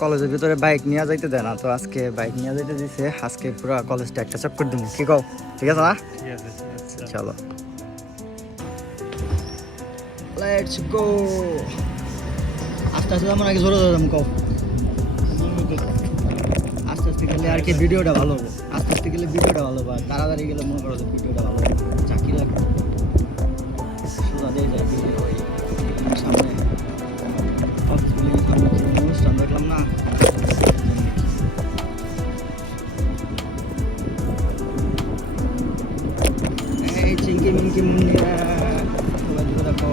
কলেজের ভিতরে বাইক নিয়ে যাইতে দেয় না, তো আজকে বাইক নিয়ে যাইতে দিছে। আজকে পুরো কলেজটা একটা চক্কর দিব, কি কও? ঠিক আছে না? চলো লেটস গো। আস্তে আস্তে আমার আগে জোরে জোরে কও। আস্তে আস্তে গেলে আর কি ভিডিওটা ভালো হবে। আস্তে আস্তে গেলে ভিডিওটা ভালো হবে, তাড়াতাড়ি গেলে মনে করো যে ভিডিওটা ভালো হবে। চাকরি লাগবে সোজা দিয়ে যায় সামনে অফিস বিল্ডিং এর সামনে যে অনুষ্ঠান দেখলাম না, এই চিংকি মিংকি মুন্নিরা সবাই দিকে দেখো।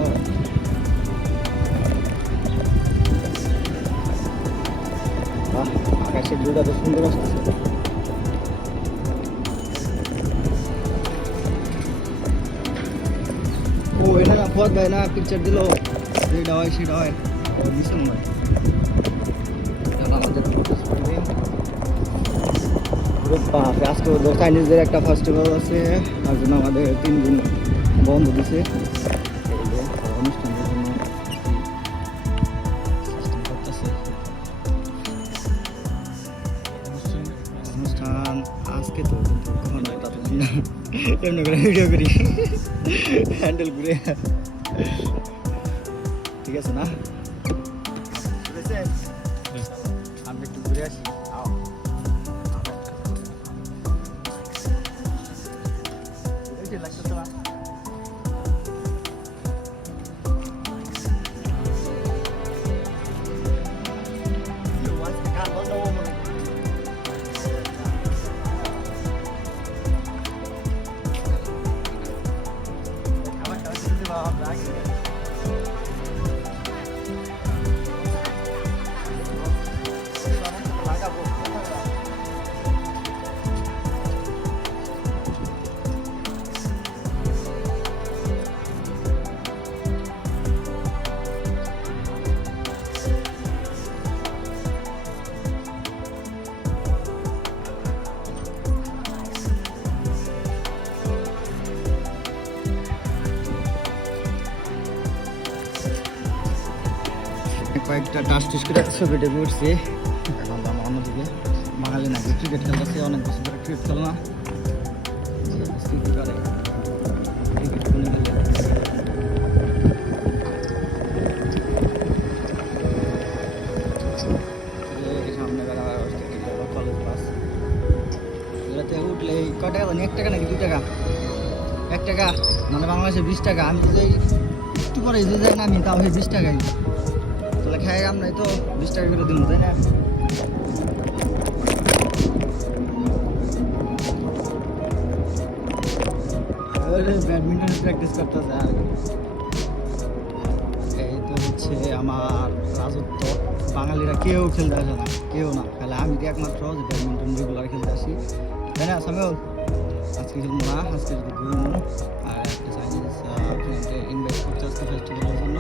বাহ, আকাশের ভিউটা তো সুন্দর আসতেছে। ও এটা না ফত ভাই না পিকচার দিল, এটা হয় সেটা হয় দিছে মনে হয়। আমাদের আজকে ওদের চাইনিজদের একটা ফেস্টিভ্যাল আছে, তার জন্য আমাদের 3 দিন বন্ধ দিছে অনুষ্ঠানের জন্য। অনুষ্ঠান আজকে তো এমনি করে ভিডিও করি হ্যান্ডেল ঘুরে, ঠিক আছে না? ঠিক আছে, আমি একটু ঘুরে আসি। কয়েকটা টাস টিস করে ছবি টেপে উঠছি। এখন আমার অন্যদিকে বাঙালি নাকি ক্রিকেট খেলতেছে, অনেক বছর ধরে ক্রিকেট খেলো না। সামনে কলেজ বাস এটাতে উঠলে ক টাকা জানি, 1 টাকা নাকি 2 টাকা? 1 টাকা মানে বাংলাদেশে 20 টাকা। আমি তো যে একটু পরে যে যাই না, আমি তাও 20 টাকাই। তাহলে খাই আমরাই তো 20 টাকা করে দিন, তাই না? ব্যাডমিন্টন প্র্যাকটিস করতেছে। আর এই তো হচ্ছে আমার রাজত্ব, বাঙালিরা কেউ খেলতে আসে না, কেউ না, খালি আমি একমাত্র যে ব্যাডমিন্টন রেগুলার খেলতে আসি, তাই না সামিউল? আজকে খেলবো না, আজকে যদি ঘুরবো। আর একটা চাইনিজ ফ্রেন্ডে ইনভাইট করছে আজকে ফেস্টিভ্যালের জন্য।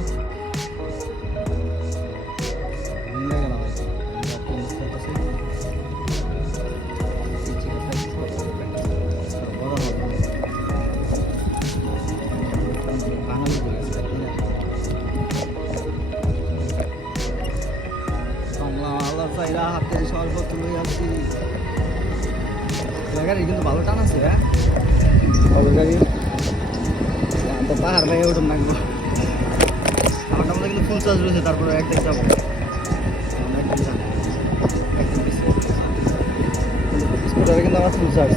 হাতে শরবত লই আসছি। গাড়ি কিন্তু ভালো টান আছে, হ্যাঁ গাড়ি তো পাহাড় ভাই ওটা নাকবো। আমারটা মধ্যে কিন্তু ফুল চার্জ রয়েছে, তারপরে একদিন যাবো, স্কুটারে কিন্তু আমার ফুল চার্জ।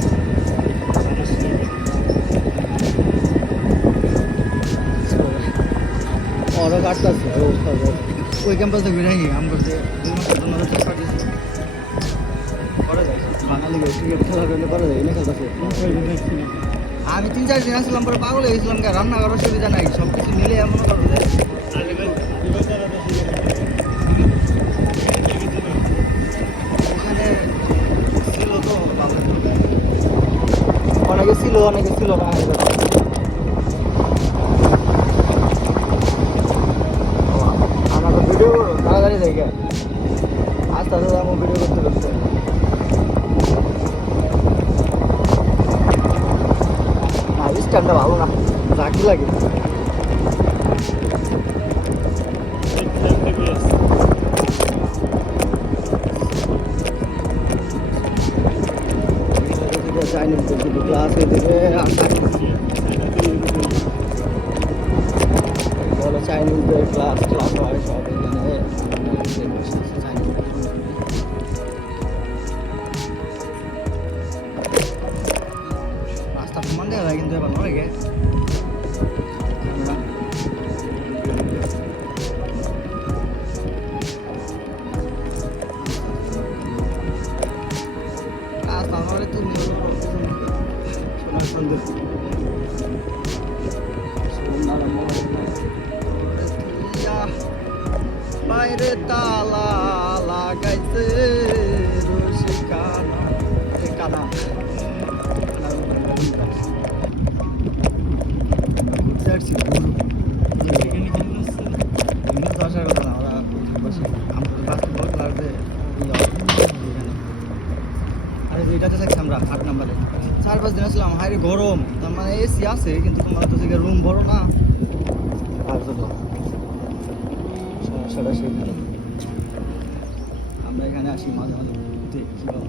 ওরও কাটতে আছে ওই ক্যাম্পাসে ঘুরে আসি। আমি করতে 2 মাসের জন্য চেষ্টা দিয়েছি, করা যায় বাঙালি ক্রিকেট খেলা করলে করা যায়, এনে খেলতেছে। আমি 3-4 দিন আসলাম, পরে পাগল হয়ে গেছিলাম। রান্না করার সুবিধা নাই, সব কিছু মিলে এমন করবো যে ওখানে ছিল তো অনেকে ছিল, অনেকে ছিল না। আমার তো ভিডিও তাড়াতাড়ি দেখে আস্তে আস্তে আমার ভিডিও করতে করতে না, স্ট্যান্ডটা ভালো না, জাকি লাগে। চাইনিজদের কিছু ক্লাস হয়ে দেবে আশা বলো চাইনিজদের ক্লাস হয় সব এখানে রাস্তা সমান দেওয়া যায় কিন্তু এবার নয় গে বাইরে তালা লাগাইছে রশি কানা কানা আসার কথা না ওরা বাস্কেটবল ক্লাবে আরে যেটাতে থাকছি আমরা 8 নম্বরে 4-5 দিন আসলাম হাইরে গরম তার মানে এসি আছে কিন্তু তোমার তো থেকে রুম বড় না আর তো সমস্যাটা সেখানে আমরা এখানে আসি মাঝে মাঝে ঘুরতে কি বলো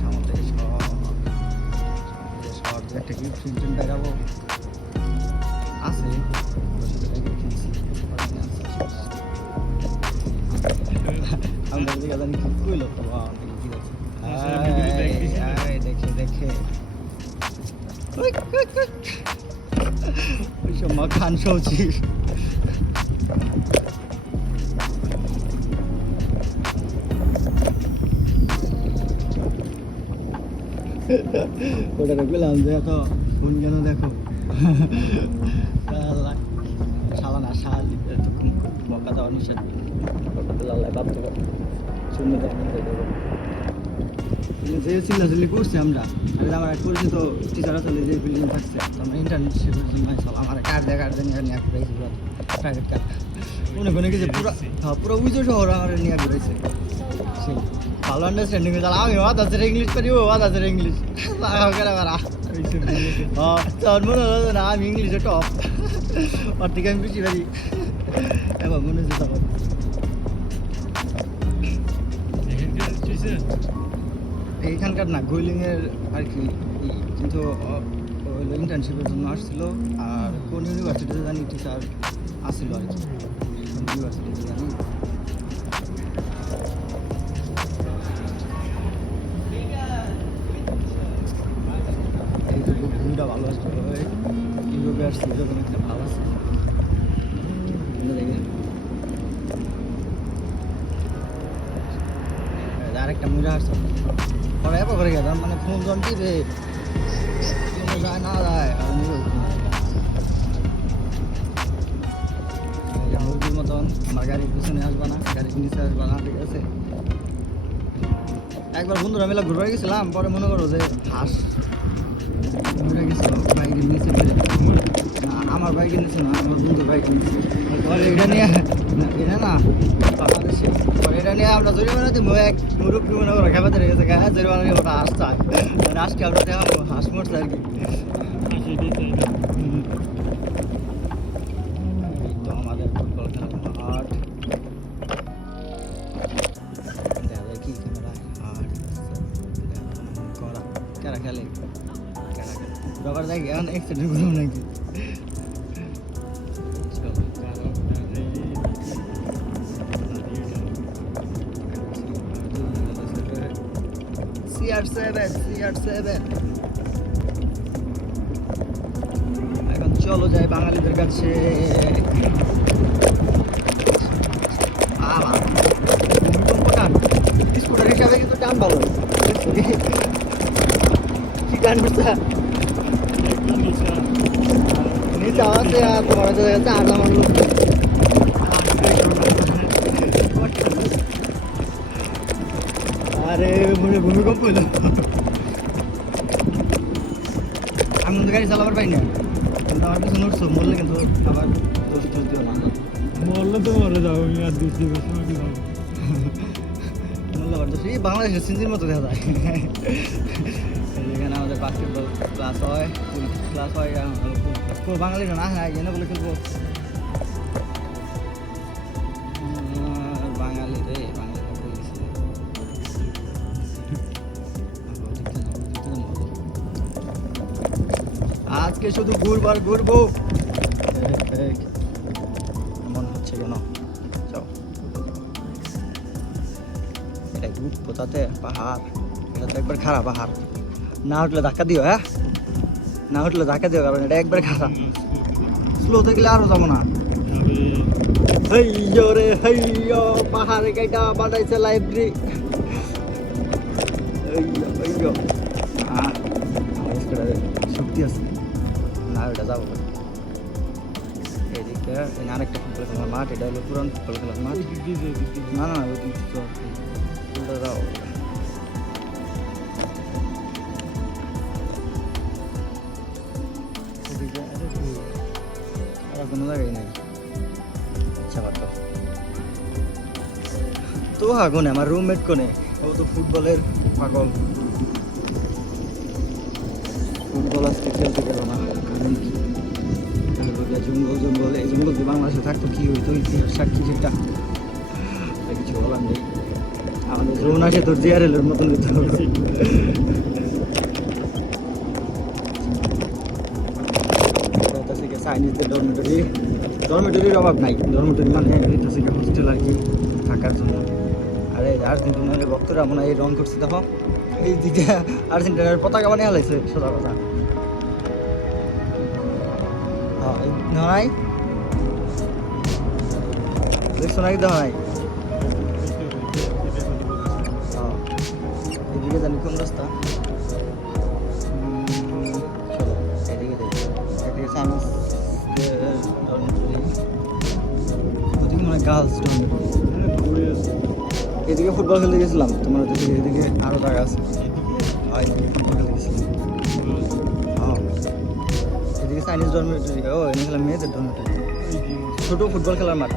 সামনে থেকে শহর একটা কি ফিল্ম দেখাবো আছে আমরা দিকে জানি কি কইলো তো দেখে দেখে ওই সব মাখান সবজি ওটা দেখলাম যে এত ফোন কেন দেখো শালা না শাল এতক্ষণ বকা দেওয়া নিষেধ লাল্লায় বাধ্য শূন্য যে চিল্লাচিল্লি করছি আমরা আর আমার এক পরিচিত টিচার আসলে যে বিল্ডিং থাকছে আমরা ইন্টার্নশিপের জন্য সব আমার কার্ড নিয়ে নিয়ে ঘুরাইছে প্রাইভেট কার্ড মনে করে যে পুরো উজো শহর আমার নিয়ে ঘুরাইছে সেই ভালো আন্ডারস্ট্যান্ডিং হয়ে আমি আদাসের ইংলিশ করি ও আদাসের ইংলিশ তোর মনে হলো না আমি ইংলিশে টপ ওর থেকে আমি বেশি পারি এবার মনে হচ্ছে তখন এইখানকার না গোলিংয়ের আর কি কিন্তু ইন্টার্নশিপের জন্য আসছিল আর কোন ইউনিভার্সিটিতে জানি টিচার আসছিল আর কি ইউনিভার্সিটিতে জানি এই যে ভিউটা ভালো আসছিল ইউরোপে আসছিল যখন একটা ভালো আছে দেখে আরেকটা মজা আসছে পরে এবার করে গেলাম মানে ফোন জন টিপে যায় না যায় মুরগির মতন আমার গাড়ির পিছনে আসবা না গাড়ির নিচে আসবা না ঠিক আছে একবার বন্ধুরা মেলা ঘুরে গেছিলাম পরে মনে করো যে হাঁস ঘুরে গেছিল বাইকের নিচে আমার বাইকের নিচে না আমার বন্ধুর বাইকের নিচে পরে এটা নিয়ে এটা না বাংলাদেশে পরে এটা নিয়ে আমরা জরিমানা দিব এক মুরব্বী মনে করো খেপাতে রেখেছে গায়ে জরিমানা নিয়ে ওটা হাঁস চাই হাঁসকে আমরা দেখাবো হাঁস মরছে আর কি তো আমাদের ফুটবল খেলার মাঠ দেখা যায় কি ক্যামেরা হাট করা কারা খেলে রবার যায় এখন এক্সিডেন্ট করলাম নাকি CR7 এখন চলো যাই বাঙালিদের কাছে স্কুটার হিসাবে কিন্তু টান ভালো কি গান করছে নিচে আছে আর তোমার হচ্ছে আর আমার লোক আরে মনে ভূমিকম্প হইল আমি কিন্তু গাড়ি চালাবার পাই না কিন্তু আমার পিছনে উঠছো মরলে কিন্তু আবার দোষ টোষ দিও না মরলে তো মরে যাবো আমি আর দোষ দিব মরলে আবার দোষ এই বাংলাদেশের সিনজির মতো দেখা যায় এখানে আমাদের বাস্কেটবল ক্লাস হয় বাঙালিরা না হয় এনে বলে খেলবো বাঙালি রে বাঙালি শুধু ঘুরবার ঘুরবো। মনে হচ্ছে কেন? যাও, এটা উঠবো তাতে পাহাড়, এটা তো একবার খারাপ পাহাড়। না উঠলে ধাক্কা দিও, হ্যাঁ না উঠলে ধাক্কা দিও, কারণ এটা একবার খারাপ। স্লোতে গেলে আরো যাবো না। হেইয়ো রে হেইয়ো, পাহাড়ে কাইটা বানাইছে লাইব্রেরি। হেইয়ো শক্তি আছে না, ওটা যাবো। এদিকে আরেকটা ফুটবল খেলার মাঠ, এটা হলো পুরান ফুটবল খেলার মাঠ। না না ওটা যাও। আর কোনো জায়গায় নেই। আচ্ছা বাদ দাও তো। কোনে আমার রুমমেট কোনে, ও তো ফুটবলের পাগল। ফুটবল আজকে খেলতে গেল না, কারণ কি? জঙ্গল জঙ্গল, এই জঙ্গল যে বাংলাদেশে থাকতো কি হইতো, ইতিহাস সাক্ষী যেটা, কিছু বলার নেই। আমাদের জোন আসে তোর জিআরএল এর মতন হইতো। চাইনিজদের ডরমেটরির অভাব নাই। ডরমেটরি মানে হোস্টেল আর কি, থাকার জন্য। আরে আর্জেন্টিনার ভক্তরা মনে হয় এই রং করছে, দেখো এই দিকে আর্জেন্টিনার পতাকা বানিয়ে হালাইছে সোজা কথা। নাই দেখছো নাকি? দেখ নাই, এদিকে জানি কোন রাস্তা। চলো এদিকে দেখি, এদিকে চাইনিজ ডরমেটরি, ওদিকে মনে হয় গার্লস ডরমেটরি। এদিকে ফুটবল খেলতে গেছিলাম তোমার, এদিকে আরো জায়গা আছে। ফুটবল খেলতে গেছিলাম। এদিকে চাইনিজ ডরমেটরি, ও এনে খেলাম মেয়েদের ডরমেটরি, ছোট ফুটবল খেলার মাঠ।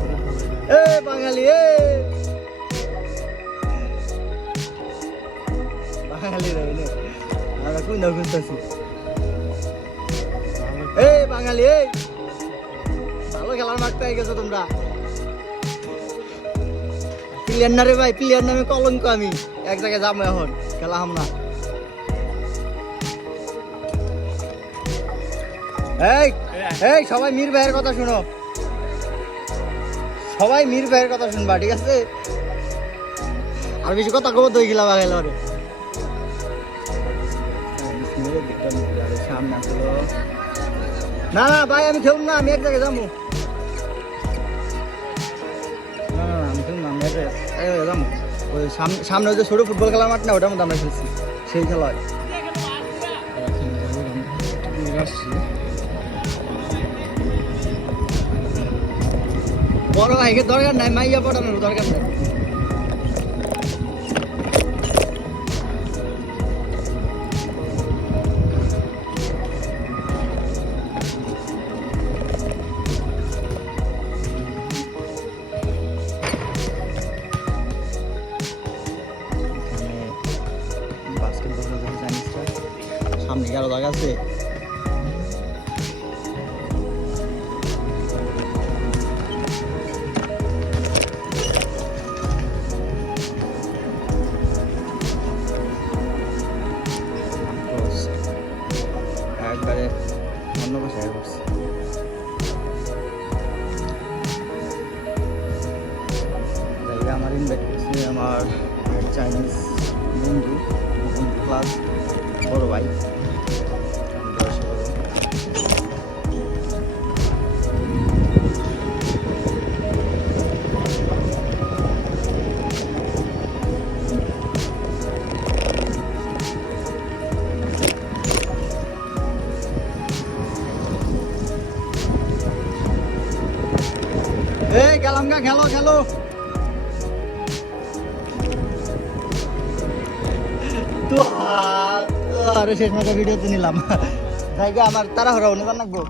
এ বাঙালি, বাঙালি রে আমরা কোন দাও খুঁজতেছি। বাঙালি ভালো খেলার মাঠ পেয়ে গেছো তোমরা। প্লেয়ার না রে ভাই, প্লেয়ার নামে কলঙ্ক। আমি এক জায়গায় যাবো এখন, খেলা হাম না। এই সবাই মীর ভাইয়ের কথা শুনো, সবাই মীর ভাইয়ের কথা শুনবা, ঠিক আছে? আর বেশি কথা কব দই গেলা বাগাইল। সামনে আসলো না না ভাই, আমি খেলব না, আমি এক জায়গায় যাবো। না না আমি খেলব না, আমি এক জায়গায় যাবো। ওই সামনে ওই যে ছোট ফুটবল খেলার মাঠ না, ওটার মধ্যে আমরা খেলছি, সেই খেলা হয়। বড় ভাইকে দরকার নাই, মাইয়া পড়ানোর দরকার নাই। বাস্কেটবল খেলতে চাইনিজটা, সামনে কি আরো জায়গা আছে? একবারে অন্য বসায় করছে। আমার ইনভাইট করছে আমার চাইনিজ বন্ধু, ক্লাস বড় ভাই। এই গেলাম গা, খেলো খেলো। তো আরে শেষ মাসে ভিডিওতে নিলাম, জায়গা আমার তাড়াহুড়া অনুদান রাখবো।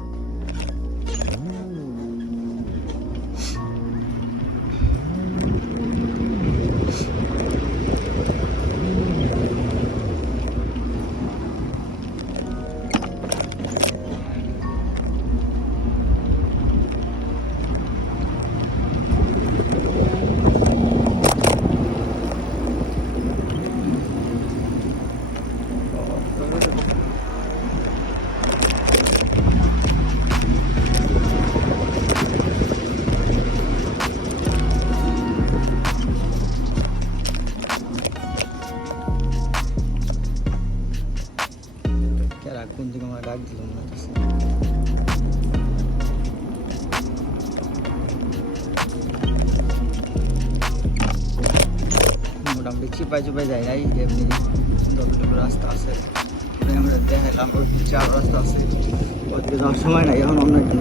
ডাক দিলাম না মোটামুটি চিপাই চিপাই যায় নাই, এমনি যতটুকু রাস্তা আছে আমরা দেখাইলাম। ওই পিছিয়ে আরো রাস্তা আছে, ওইদিকে যাওয়ার সময় নাই, এখন অন্য একদিন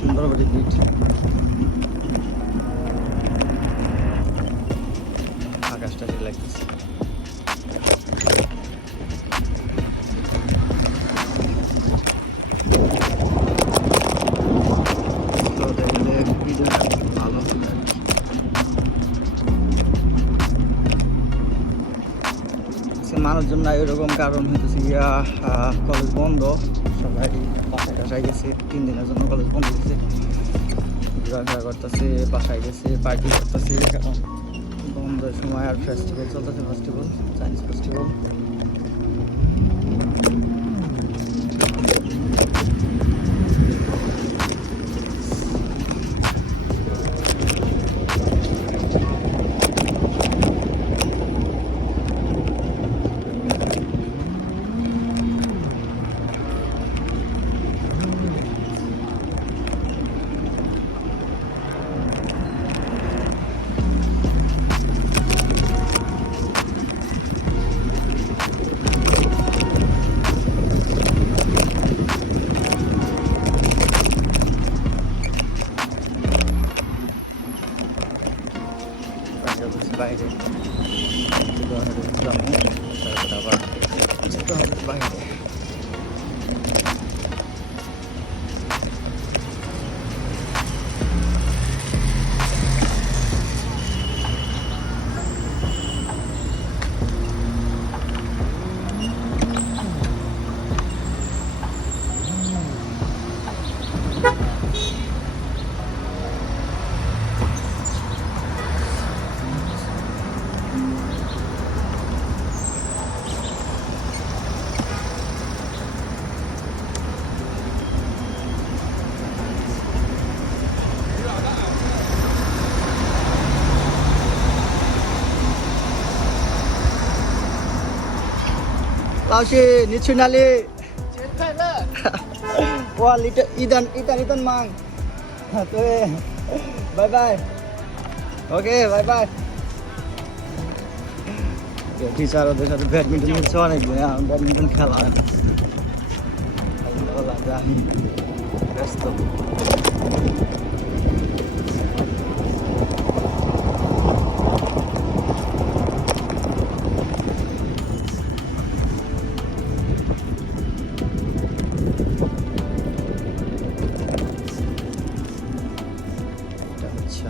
সুন্দর করে বিট আকাশটা ঠিক লাগতেছে। ভালো মানুষজন নাই ওইরকম, কারণ হইতেছে গিয়া কলেজ বন্ধ, সবাই বাসায় টাসায় গেছে, 3 দিনের জন্য কলেজ বন্ধ গেছে, ঘোরাফেরা করতেছে, বাসায় গেছে, পার্টি করতেছে। কারণ বন্ধের সময় আর ফেস্টিভ্যাল চলতেছে, ফেস্টিভ্যাল চাইনিজ ফেস্টিভ্যাল। বাইরে তারপরে আবার যেতে হবে বাইরে।老师，你去哪里？节日快乐！哇，你这一顿忙。对，拜拜。OK，拜拜。টিচার ওদের সাথে ব্যাডমিন্টন খেলছে অনেকদিন, ব্যাডমিন্টন খেলা হয় না। ব্যস্ত।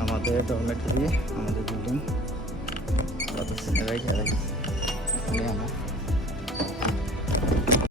আমাদের ডরমেটরি, আমাদের বিল্ডিং, আমরা